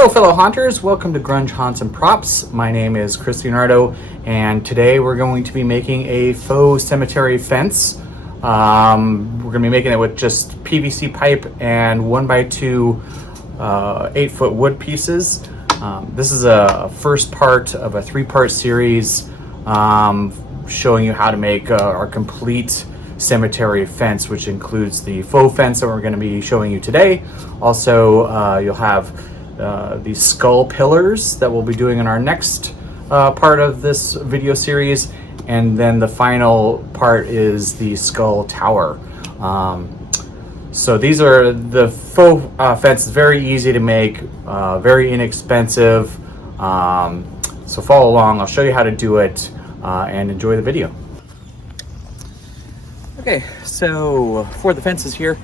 Hello fellow haunters, welcome to Grunge Haunts and Props. My name is Chris Leonardo and today we're going to be making a faux cemetery fence. We're going to be making it with just PVC pipe and 1x2 8-foot wood pieces. This is a first part of a 3-part series showing you how to make our complete cemetery fence, which includes the faux fence that we're going to be showing you today. Also, you'll have the skull pillars that we'll be doing in our next part of this video series, and then the final part is the skull tower. So these are the faux fence. Very easy to make, very inexpensive. So follow along, I'll show you how to do it and enjoy the video. Okay, so for the fences here,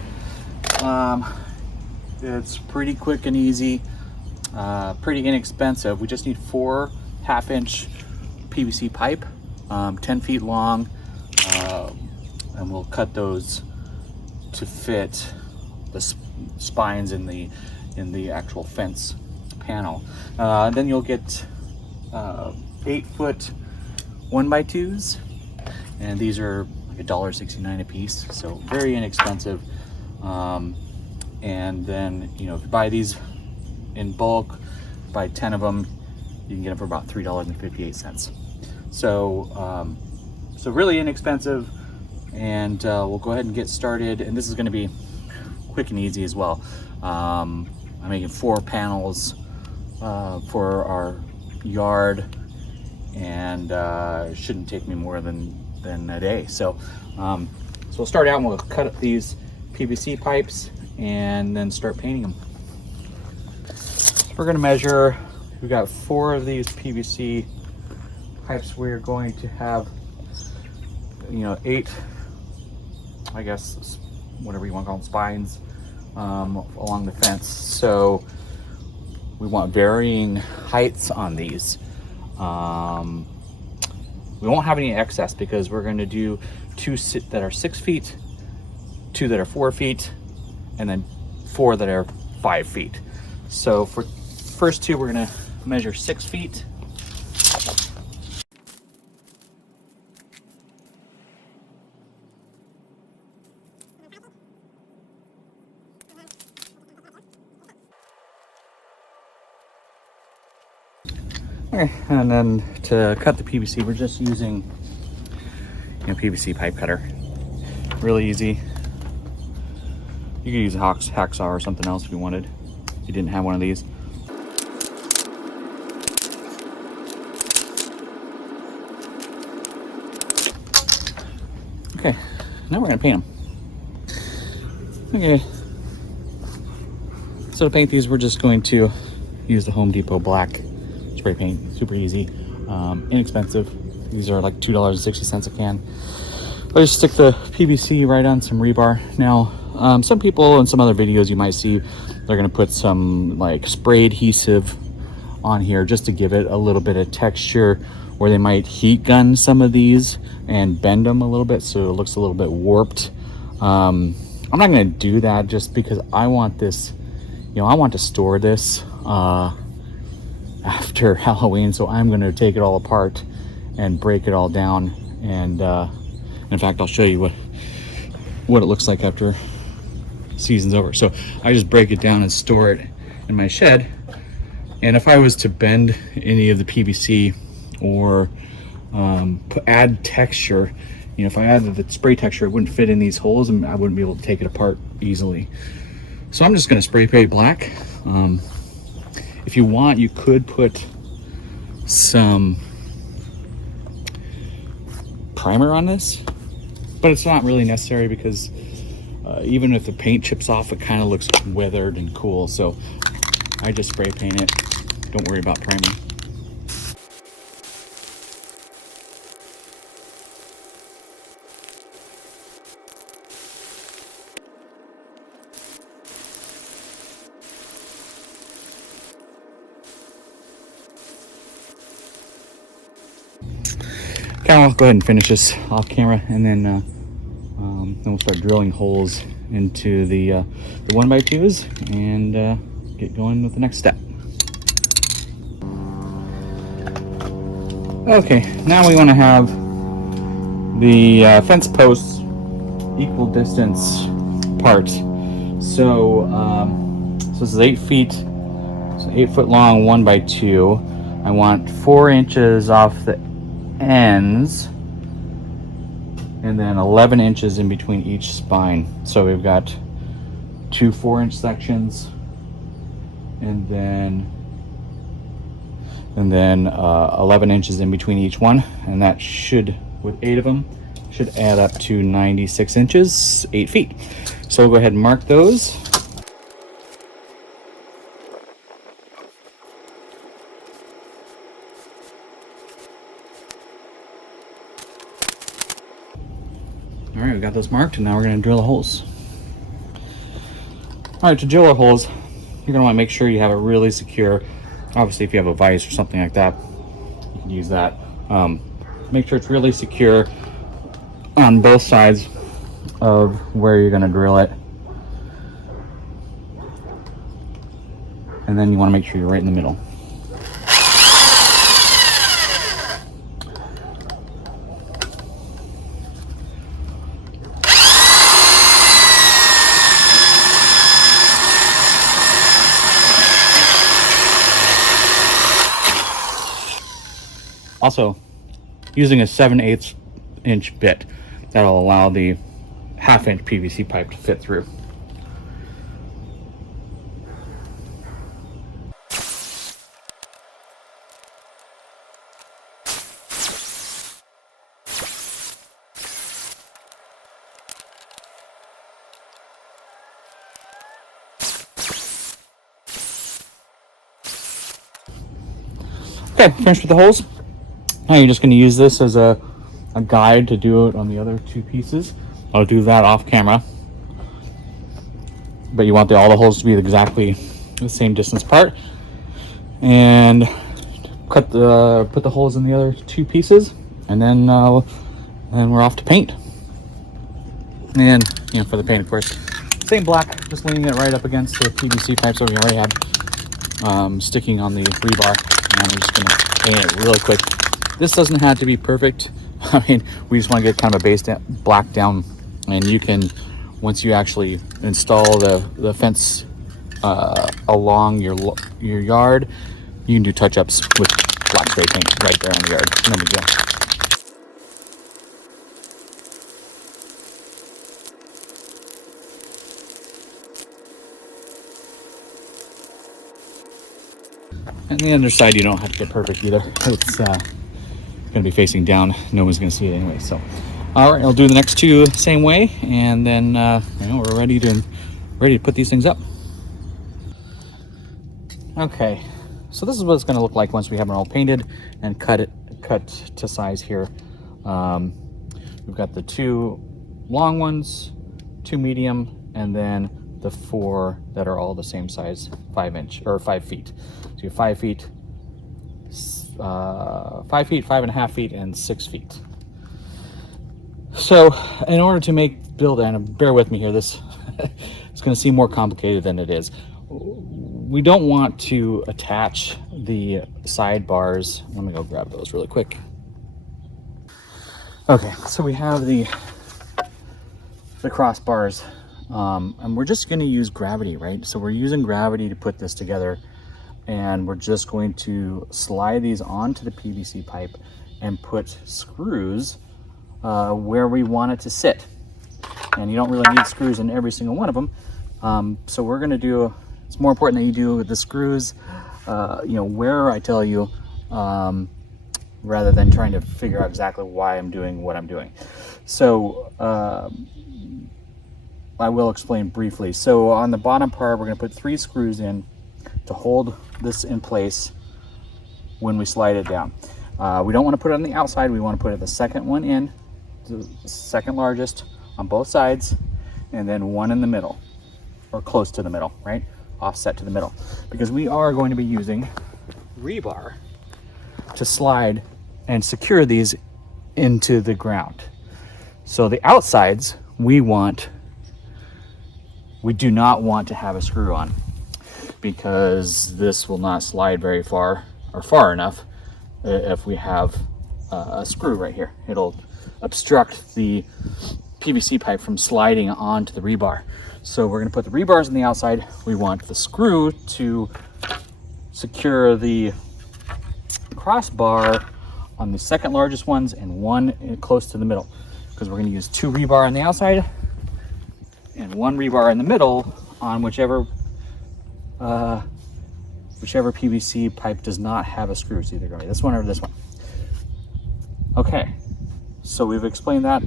it's pretty quick and easy. Pretty inexpensive. We just need 4 half-inch PVC pipe, 10 feet long, and we'll cut those to fit the spines in the actual fence panel. Then you'll get 8-foot 1x2s, and these are like $1.69 a piece, so very inexpensive. And then, you know, if you buy these in bulk, buy 10 of them, you can get them for about $3.58. So so really inexpensive, and we'll go ahead and get started. And this is going to be quick and easy as well. I'm making 4 panels for our yard, and it shouldn't take me more than a day. So so we'll start out and we'll cut up these PVC pipes and then start painting them. We're going to measure, we've got 4 of these PVC pipes. We're going to have, you know, 8, I guess, whatever you want to call them, spines along the fence. So we want varying heights on these. We won't have any excess because we're going to do 2 that are 6 feet, 2 that are 4 feet, and then 4 that are 5 feet. So for first 2, we're going to measure 6 feet. Okay, and then to cut the PVC, we're just using, you know, PVC pipe cutter. Really easy. You could use a hacksaw or something else if you wanted, if you didn't have one of these. Okay, now we're gonna paint them. Okay, so to paint these, we're just going to use the Home Depot black spray paint. Super easy, inexpensive. These are like $2.60 a can. I just stick the PVC right on some rebar. Now, some people in some other videos you might see, they're gonna put some like spray adhesive on here just to give it a little bit of texture, or they might heat gun some of these and bend them a little bit so it looks a little bit warped. I'm not gonna do that just because I want this, you know, I want to store this after Halloween, so I'm gonna take it all apart and break it all down, and in fact I'll show you what it looks like after season's over. So I just break it down and store it in my shed, and if I was to bend any of the PVC or add texture, you know, if I added the spray texture, it wouldn't fit in these holes and I wouldn't be able to take it apart easily. So I'm just going to spray paint black. If you want, you could put some primer on this, but it's not really necessary because even if the paint chips off, it kind of looks weathered and cool. So I just spray paint it. Don't worry about priming. Okay, I'll go ahead and finish this off camera, and then we'll start drilling holes into the 1x2s and get going with the next step. Okay, now we want to have the fence posts equal distance apart. So, so this is 8 feet, so 8 foot long, 1 by 2. I want 4 inches off the ends, and then 11 inches in between each spine. So we've got 2 4-inch sections, and then 11 inches in between each one, and that should, with 8 of them, should add up to 96 inches, 8 feet. So we'll go ahead and mark those. All right, we got those marked, and now we're going to drill the holes. All right, to drill our holes, you're going to want to make sure you have it really secure. Obviously, if you have a vise or something like that, you can use that. Make sure it's really secure on both sides of where you're going to drill it. And then you want to make sure you're right in the middle. Also, using a 7/8 inch bit, that'll allow the 1/2 inch PVC pipe to fit through. Okay, finished with the holes. Now you're just going to use this as a guide to do it on the other 2 pieces. I'll do that off camera. But you want all the holes to be exactly the same distance apart. And put the holes in the other 2 pieces, and then we're off to paint. And for the paint, of course, same black, just leaning it right up against the PVC pipe, so we already have sticking on the rebar. And I'm just going to paint it really quick. This doesn't have to be perfect. I mean, we just want to get kind of a base black down, and you can, once you actually install the fence along your yard, you can do touch-ups with black spray paint right there in the yard. No big deal. And the underside, you don't have to get perfect either. It's going to be facing down. No one's going to see it anyway. So, all right, I'll do the next 2 same way, and then we're ready to put these things up. Okay, so this is what it's going to look like once we have it all painted and cut to size here. We've got the 2 long ones, 2 medium, and then the 4 that are all the same size, 5 inch or 5 feet. So you have 5 feet, 5 feet, 5.5 feet, and 6 feet. So in order to build, and bear with me here, this it's going to seem more complicated than it is. We don't want to attach the sidebars. Let me go grab those really quick. Okay, so we have the crossbars, and we're just going to use gravity, right? So we're using gravity to put this together, and we're just going to slide these onto the PVC pipe and put screws where we want it to sit. And you don't really need screws in every single one of them. So we're going to do, it's more important that you do the screws, where I tell you, rather than trying to figure out exactly why I'm doing what I'm doing. So I will explain briefly. So on the bottom part, we're going to put 3 screws in to hold this in place when we slide it down. We don't want to put it on the outside. We want to put the second one in, the second largest on both sides, and then one in the middle, or close to the middle, right? Offset to the middle, because we are going to be using rebar to slide and secure these into the ground. So the outsides we do not want to have a screw on, because this will not slide very far or far enough if we have screw right here. It'll obstruct the PVC pipe from sliding onto the rebar. So we're going to put the rebars on the outside. We want the screw to secure the crossbar on the second largest ones and one close to the middle, because we're going to use 2 rebar on the outside and 1 rebar in the middle on whichever PVC pipe does not have a screw. It's either going to be this one or this one. Okay, so we've explained that.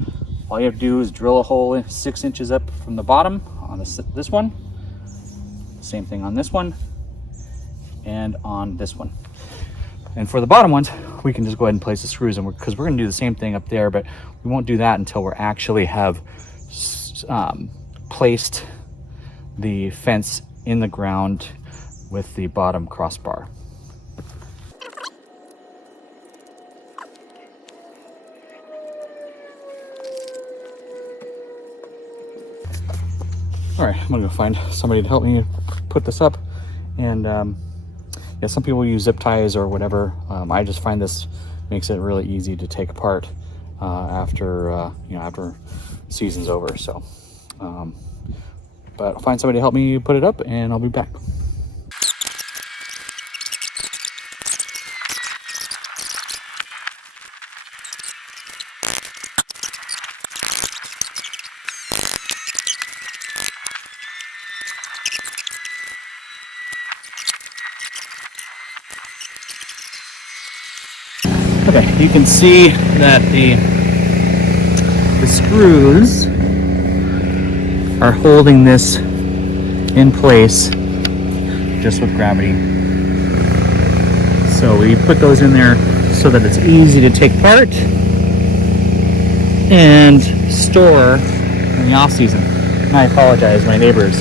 All you have to do is drill a hole 6 inches up from the bottom on this one. Same thing on this one and on this one. And for the bottom ones, we can just go ahead and place the screws in, because we're going to do the same thing up there, but we won't do that until we actually have placed the fence in the ground with the bottom crossbar. All right, I'm gonna go find somebody to help me put this up. And yeah, some people use zip ties or whatever. I just find this makes it really easy to take apart after after season's over. So, but I'll find somebody to help me put it up, and I'll be back. Okay, you can see that the screws are holding this in place just with gravity. So we put those in there so that it's easy to take apart and store in the off season. And I apologize, my neighbors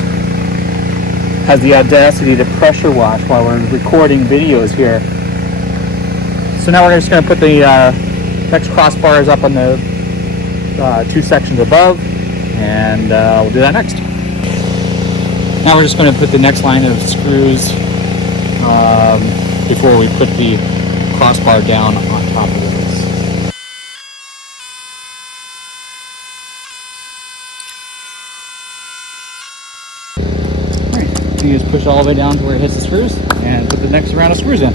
has the audacity to pressure wash while we're recording videos here. So now we're just going to put the next crossbars up on the 2 sections above, and we'll do that next. Now we're just going to put the next line of screws before we put the crossbar down on top of this. Alright, so you just push all the way down to where it hits the screws and put the next round of screws in.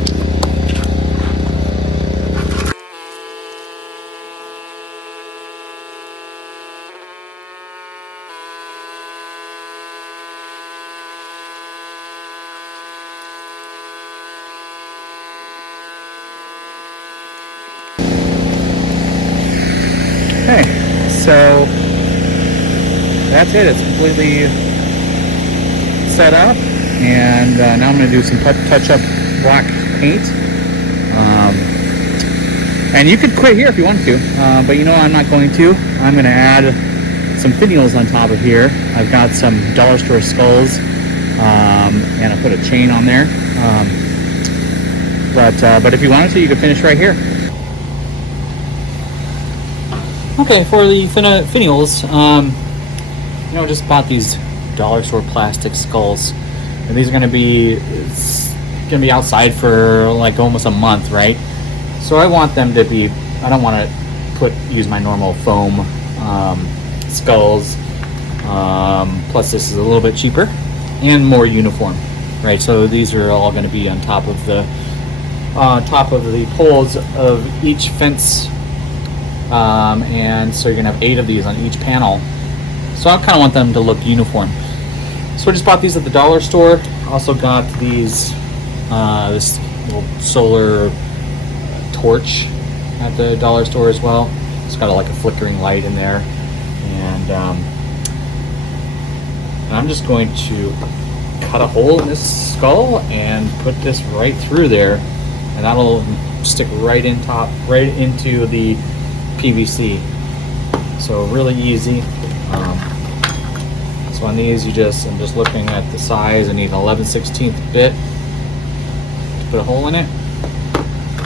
Okay, so that's it. It's completely set up, and now I'm going to do some touch-up black paint. And you could quit here if you want to, but you know I'm not going to. I'm going to add some finials on top of here. I've got some dollar store skulls, and I put a chain on there. But if you wanted to, you could finish right here. Okay, for the finials, just bought these dollar store plastic skulls, and these are gonna be outside for like almost a month, right? So I want them to be. I don't want to use my normal foam skulls. Plus, this is a little bit cheaper and more uniform, right? So these are all going to be on top of the poles of each fence. And so you're gonna have 8 of these on each panel. So I kind of want them to look uniform. So I just bought these at the dollar store. Also got these, this little solar torch at the dollar store as well. It's got like a flickering light in there, and I'm just going to cut a hole in this skull and put this right through there, and that'll stick right into the PVC. So really easy. So on these, I'm just looking at the size. I need an 11/16 bit to put a hole in it.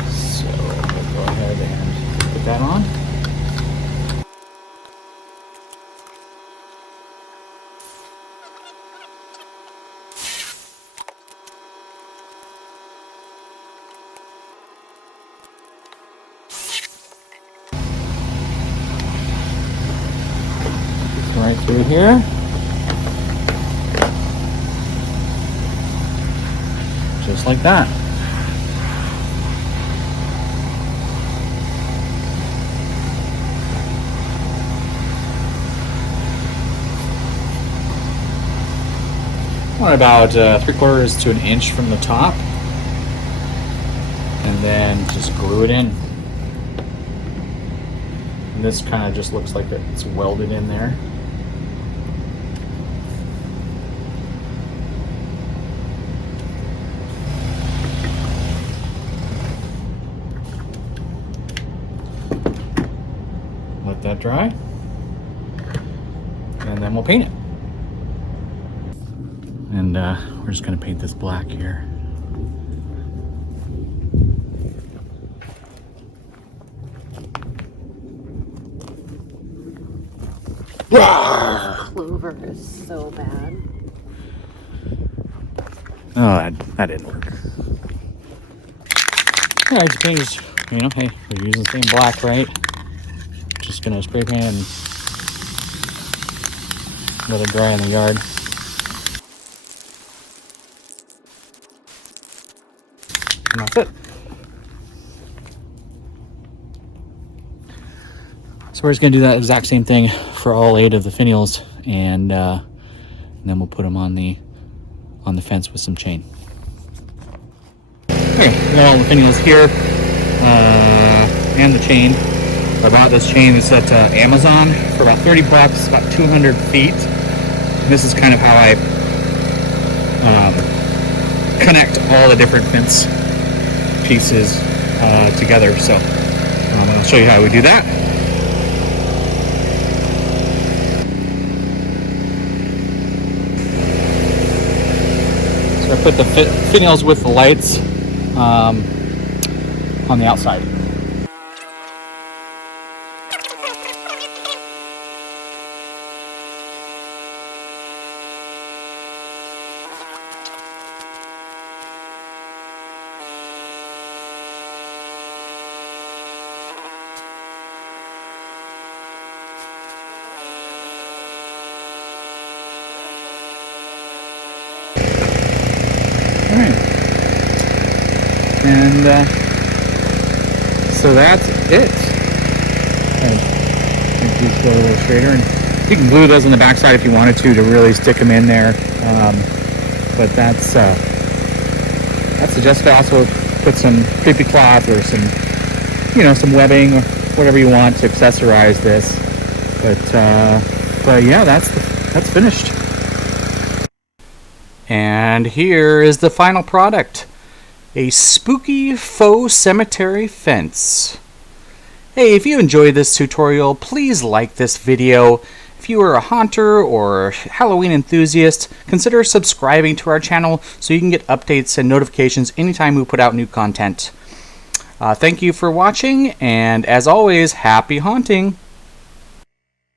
So we'll go ahead and put that on. through here. Just like that. About 3/4 to an inch from the top, and then just glue it in. And this kind of just looks like it's welded in there. Let that dry, and then we'll paint it. And we're just going to paint this black here. Clover is so bad. Oh, that didn't work. Yeah, I just painted, you know, hey, we're using the same black, right? Just going to spray paint and let it dry in the yard. And that's it. So we're just going to do that exact same thing for all 8 of the finials, and then we'll put them on the fence with some chain. Okay, got all the finials here, and the chain. I bought this chain. It's at Amazon for about 30 bucks, about 200 feet. And this is kind of how I connect all the different fence pieces together. So I'll show you how we do that. So I put the finials with the lights on the outside. And so that's it. And these go a little straighter, and you can glue those on the backside if you wanted to really stick them in there. But that's suggested. Also put some creepy cloth or some, you know, some webbing or whatever you want to accessorize this. But yeah, that's finished. And here is the final product. A spooky faux cemetery fence. Hey, if you enjoyed this tutorial, please like this video. If you are a haunter or Halloween enthusiast, consider subscribing to our channel so you can get updates and notifications anytime we put out new content. Thank you for watching, and as always, happy haunting!